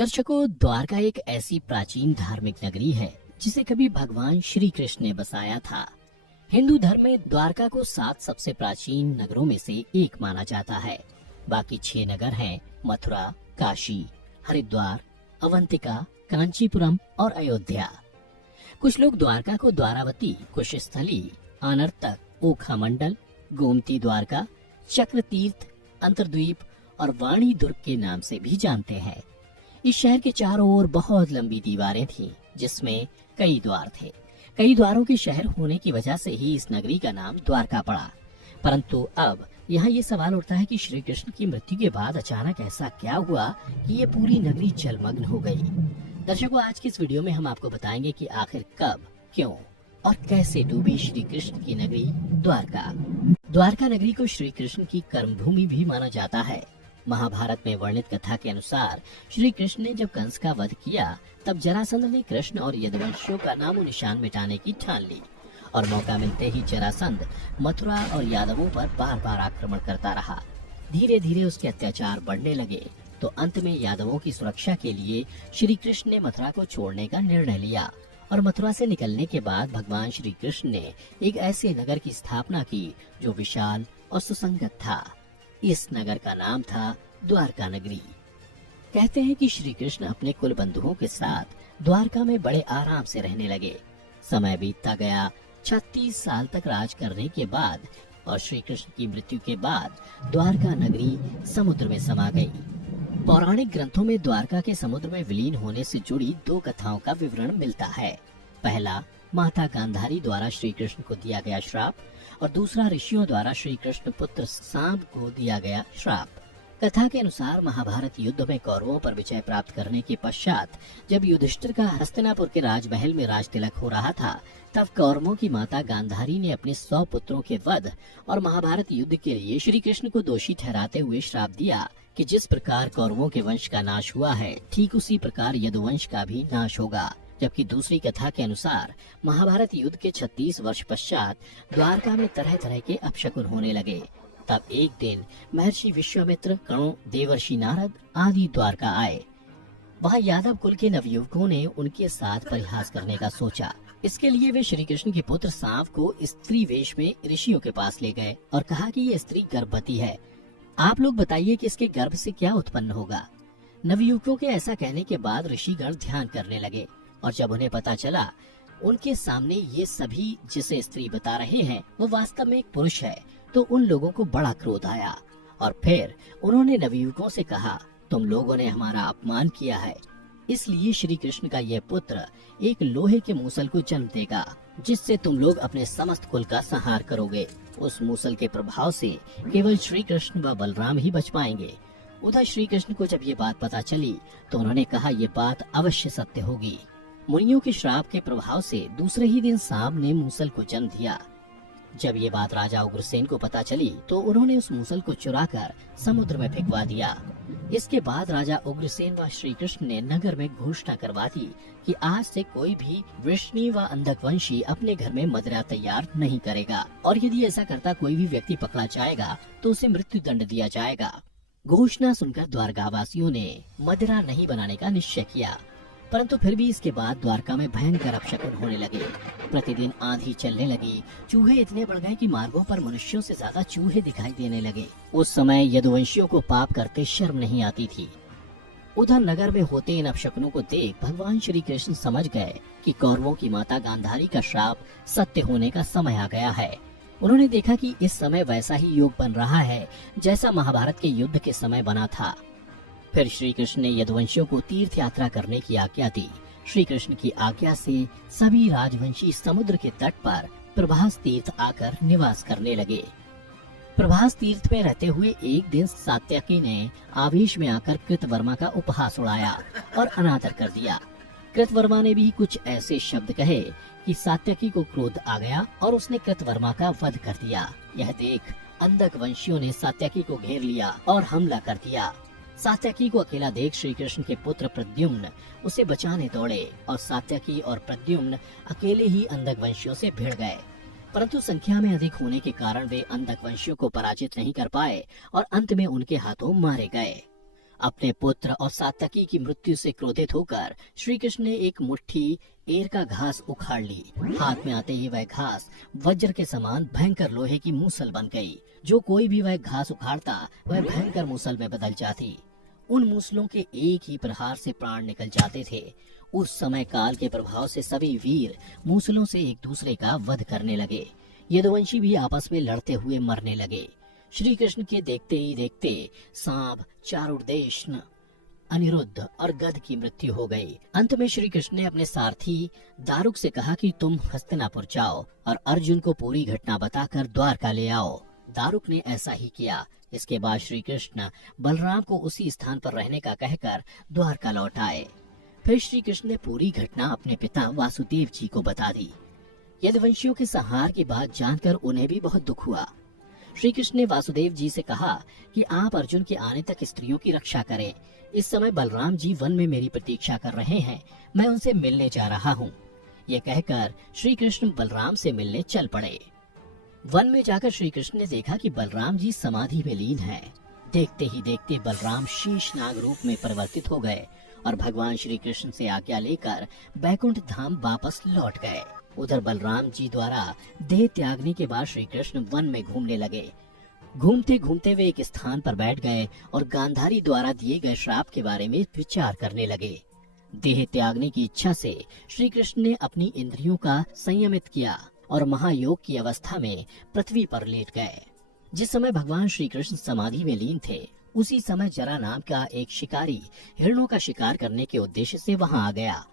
दर्शकों, द्वारका एक ऐसी प्राचीन धार्मिक नगरी है जिसे कभी भगवान श्री कृष्ण ने बसाया था। हिंदू धर्म में द्वारका को 7 सबसे प्राचीन नगरों में से एक माना जाता है। बाकी 6 नगर हैं मथुरा, काशी, हरिद्वार, अवंतिका, कांचीपुरम और अयोध्या। कुछ लोग द्वारका को द्वारावती, कुशस्थली, आनर्तक, ओखा मंडल, गोमती द्वारका, चक्र तीर्थ, अंतरद्वीप और वाणी दुर्ग के नाम से भी जानते हैं। इस शहर के चारों ओर बहुत लंबी दीवारें थीं, जिसमें कई द्वार थे। कई द्वारों के शहर होने की वजह से ही इस नगरी का नाम द्वारका पड़ा। परंतु अब यहाँ ये सवाल उठता है कि श्री कृष्ण की मृत्यु के बाद अचानक ऐसा क्या हुआ कि ये पूरी नगरी जलमग्न हो गई। दर्शकों, आज की इस वीडियो में हम आपको बताएंगे कि आखिर कब, क्यों और कैसे डूबी श्री कृष्ण की नगरी द्वारका। द्वारका नगरी को श्री कृष्ण की कर्मभूमि भी माना जाता है। महाभारत में वर्णित कथा के अनुसार श्री कृष्ण ने जब कंस का वध किया, तब जरासंध ने कृष्ण और यदुवंशियों का नामो निशान मिटाने की ठान ली और मौका मिलते ही जरासंध मथुरा और यादवों पर बार बार आक्रमण करता रहा। धीरे धीरे उसके अत्याचार बढ़ने लगे, तो अंत में यादवों की सुरक्षा के लिए श्री कृष्ण ने मथुरा को छोड़ने का निर्णय लिया और मथुरा से निकलने के बाद भगवान श्री कृष्ण ने एक ऐसे नगर की स्थापना की जो विशाल और सुसंगत था। इस नगर का नाम था द्वारका नगरी। कहते हैं कि श्री कृष्ण अपने कुल बंधुओं के साथ द्वारका में बड़े आराम से रहने लगे। समय बीतता गया। 36 साल तक राज करने के बाद और श्री कृष्ण की मृत्यु के बाद द्वारका नगरी समुद्र में समा गई। पौराणिक ग्रंथों में द्वारका के समुद्र में विलीन होने से जुड़ी 2 कथाओं का विवरण मिलता है। पहला, माता गांधारी द्वारा श्री कृष्ण को दिया गया श्राप और दूसरा, ऋषियों द्वारा श्री कृष्ण पुत्र सांब को दिया गया श्राप। कथा के अनुसार महाभारत युद्ध में कौरवों पर विजय प्राप्त करने के पश्चात जब युधिष्ठिर का हस्तिनापुर के राजमहल में राज तिलक हो रहा था, तब कौरवों की माता गांधारी ने अपने 100 पुत्रों के वध और महाभारत युद्ध के लिए श्री कृष्ण को दोषी ठहराते हुए श्राप दिया कि जिस प्रकार कौरवों के वंश का नाश हुआ है, ठीक उसी प्रकार यदुवंश का भी नाश होगा। जबकि दूसरी कथा के अनुसार महाभारत युद्ध के 36 वर्ष पश्चात द्वारका में तरह तरह के अपशकुन होने लगे। तब एक दिन महर्षि विश्वामित्र, कर्ण, देवर्षि नारद आदि द्वारका आए। वहाँ यादव कुल के नवयुवकों ने उनके साथ परिहास करने का सोचा। इसके लिए वे श्री कृष्ण के पुत्र सांव को स्त्री वेश में ऋषियों के पास ले गए और कहा कि ये स्त्री गर्भवती है। आप लोग बताइए कि इसके गर्भ से क्या उत्पन्न होगा। नवयुवकों के ऐसा कहने के बाद ऋषिगण ध्यान करने लगे और जब उन्हें पता चला उनके सामने ये सभी जिसे स्त्री बता रहे हैं वो वास्तव में एक पुरुष है, तो उन लोगों को बड़ा क्रोध आया और फिर उन्होंने नवयुवकों से कहा, तुम लोगों ने हमारा अपमान किया है, इसलिए श्री कृष्ण का यह पुत्र एक लोहे के मूसल को जन्म देगा, जिससे तुम लोग अपने समस्त कुल का संहार करोगे। उस मूसल के प्रभाव से केवल श्री कृष्ण व बलराम ही बच पाएंगे। उधर श्री कृष्ण को जब ये बात पता चली तो उन्होंने कहा, ये बात अवश्य सत्य होगी। मुनियों के श्राप के प्रभाव से दूसरे ही दिन सांब ने मूसल को जन्म दिया। जब ये बात राजा उग्रसेन को पता चली तो उन्होंने उस मूसल को चुराकर समुद्र में फेंकवा दिया। इसके बाद राजा उग्रसेन व श्री कृष्ण ने नगर में घोषणा करवा दी कि आज से कोई भी वृष्णि व अंधकवंशी अपने घर में मदिरा तैयार नहीं करेगा और यदि ऐसा करता कोई भी व्यक्ति पकड़ा जाएगा तो उसे मृत्यु दंड दिया जाएगा। घोषणा सुनकर द्वारकावासियों ने मदिरा नहीं बनाने का निश्चय किया, परंतु फिर भी इसके बाद द्वारका में भयंकर अपशकुन होने लगे। प्रतिदिन आंधी चलने लगी, चूहे इतने बढ़ गए कि मार्गों पर मनुष्यों से ज्यादा चूहे दिखाई देने लगे। उस समय यदुवंशियों को पाप करते शर्म नहीं आती थी। उधर नगर में होते इन अपशकुनों को देख भगवान श्री कृष्ण समझ गए कि कौरवों की माता गांधारी का श्राप सत्य होने का समय आ गया है। उन्होंने देखा कि इस समय वैसा ही योग बन रहा है जैसा महाभारत के युद्ध के समय बना था। फिर श्री कृष्ण ने यदुवंशियों को तीर्थ यात्रा करने की आज्ञा दी। श्री कृष्ण की आज्ञा से सभी राजवंशी समुद्र के तट पर प्रभास तीर्थ आकर निवास करने लगे। प्रभास तीर्थ में रहते हुए एक दिन सात्यकी ने आवेश में आकर कृतवर्मा का उपहास उड़ाया और अनादर कर दिया। कृतवर्मा ने भी कुछ ऐसे शब्द कहे कि सात्यकी को क्रोध आ गया और उसने कृतवर्मा का वध कर दिया। यह देख अंधक वंशियों ने सात्यकी को घेर लिया और हमला कर दिया। सात्यकी को अकेला देख श्री कृष्ण के पुत्र प्रद्युम्न उसे बचाने दौड़े और सात्यकी और प्रद्युम्न अकेले ही अंधक वंशियों से भिड़ गए। परंतु संख्या में अधिक होने के कारण वे अंधक वंशियों को पराजित नहीं कर पाए और अंत में उनके हाथों मारे गए। अपने पुत्र और सात्यकी की मृत्यु से क्रोधित होकर श्री कृष्ण ने एक मुट्ठी एर का घास उखाड़ ली। हाथ में आते ही वह घास वज्र के समान भयंकर लोहे की मूसल बन गई। जो कोई भी वह घास उखाड़ता वह भयंकर मूसल में बदल जाती। उन मूसलों के एक ही प्रहार से प्राण निकल जाते थे। उस समय काल के प्रभाव से सभी वीर मूसलों से एक दूसरे का वध करने लगे। यदुवंशी भी आपस में लड़ते हुए मरने लगे। श्री कृष्ण के देखते ही देखते सांब, चारुदेशन, अनिरुद्ध और गध की मृत्यु हो गई। अंत में श्री कृष्ण ने अपने सारथी दारुक से कहा कि तुम हस्तिनापुर जाओ और अर्जुन को पूरी घटना बताकर द्वारका ले आओ। दारुक ने ऐसा ही किया। इसके बाद श्री कृष्ण बलराम को उसी स्थान पर रहने का कहकर द्वारका लौट आए। फिर श्री कृष्ण ने पूरी घटना अपने पिता वासुदेव जी को बता दी। यदुवंशियों के संहार की बात जानकर उन्हें भी बहुत दुख हुआ। श्री कृष्ण ने वासुदेव जी से कहा कि आप अर्जुन के आने तक स्त्रियों की रक्षा करें। इस समय बलराम जी वन में मेरी प्रतीक्षा कर रहे हैं, मैं उनसे मिलने जा रहा हूँ। ये कहकर श्री कृष्ण बलराम से मिलने चल पड़े। वन में जाकर श्री कृष्ण ने देखा कि बलराम जी समाधि में लीन हैं। देखते ही देखते बलराम शीशनाग रूप में परिवर्तित हो गए और भगवान श्री कृष्ण से आज्ञा लेकर बैकुंठ धाम वापस लौट गए। उधर बलराम जी द्वारा देह त्यागने के बाद श्री कृष्ण वन में घूमने लगे। घूमते घूमते वे एक स्थान पर बैठ गए और गांधारी द्वारा दिए गए श्राप के बारे में विचार करने लगे। देह त्यागने की इच्छा से श्री कृष्ण ने अपनी इंद्रियों का संयमित किया और महायोग की अवस्था में पृथ्वी पर लेट गए। जिस समय भगवान श्री कृष्ण समाधि में लीन थे, उसी समय जरा नाम का एक शिकारी हिरणों का शिकार करने के उद्देश्य से वहां आ गया।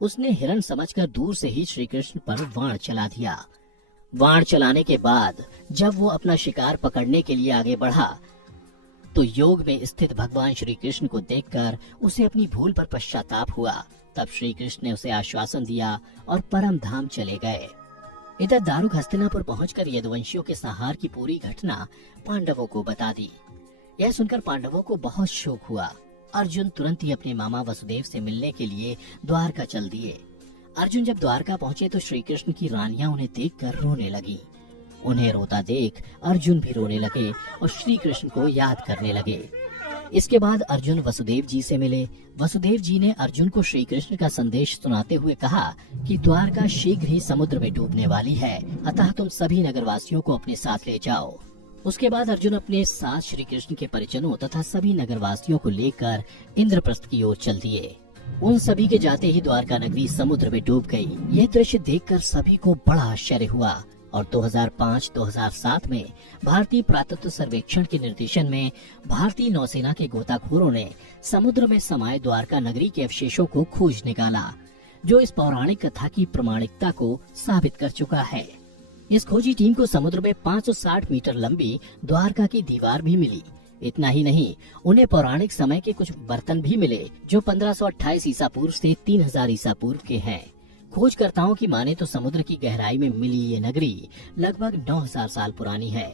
उसने हिरण समझकर दूर से ही श्री कृष्ण पर बाण चला दिया। बाण चलाने के बाद जब वो अपना शिकार पकड़ने के लिए आगे बढ़ा तो योग में स्थित भगवान श्री कृष्ण को देखकर उसे अपनी भूल पर पश्चाताप हुआ। तब श्री कृष्ण ने उसे आश्वासन दिया और परम धाम चले गए। इधर दारुक हस्तिनापुर पहुंचकर यदुवंशियों के संहार की पूरी घटना पांडवों को बता दी। यह सुनकर पांडवों को बहुत शोक हुआ। अर्जुन तुरंत ही अपने मामा वसुदेव से मिलने के लिए द्वारका चल दिए। अर्जुन जब द्वारका पहुंचे तो श्री कृष्ण की रानियां उन्हें देखकर रोने लगी। उन्हें रोता देख अर्जुन भी रोने लगे और श्री कृष्ण को याद करने लगे। इसके बाद अर्जुन वसुदेव जी से मिले। वसुदेव जी ने अर्जुन को श्री कृष्ण का संदेश सुनाते हुए कहा कि द्वारका शीघ्र ही समुद्र में डूबने वाली है, अतः तुम सभी नगरवासियों को अपने साथ ले जाओ। उसके बाद अर्जुन अपने साथ श्री कृष्ण के परिजनों तथा सभी नगरवासियों को लेकर इंद्रप्रस्थ की ओर चल दिए। उन सभी के जाते ही द्वारका नगरी समुद्र में डूब गई। यह दृश्य देखकर सभी को बड़ा आश्चर्य हुआ और 2005-2007 में भारतीय पुरातत्व सर्वेक्षण के निर्देशन में भारतीय नौसेना के गोताखोरों ने समुद्र में समाये द्वारका नगरी के अवशेषों को खोज निकाला, जो इस पौराणिक कथा की प्रामाणिकता को साबित कर चुका है। इस खोजी टीम को समुद्र में 560 मीटर लंबी द्वारका की दीवार भी मिली। इतना ही नहीं, उन्हें पौराणिक समय के कुछ बर्तन भी मिले जो 1528 ईसा पूर्व से 3000 ईसा पूर्व के हैं। खोजकर्ताओं की माने तो समुद्र की गहराई में मिली ये नगरी लगभग 9000 साल पुरानी है।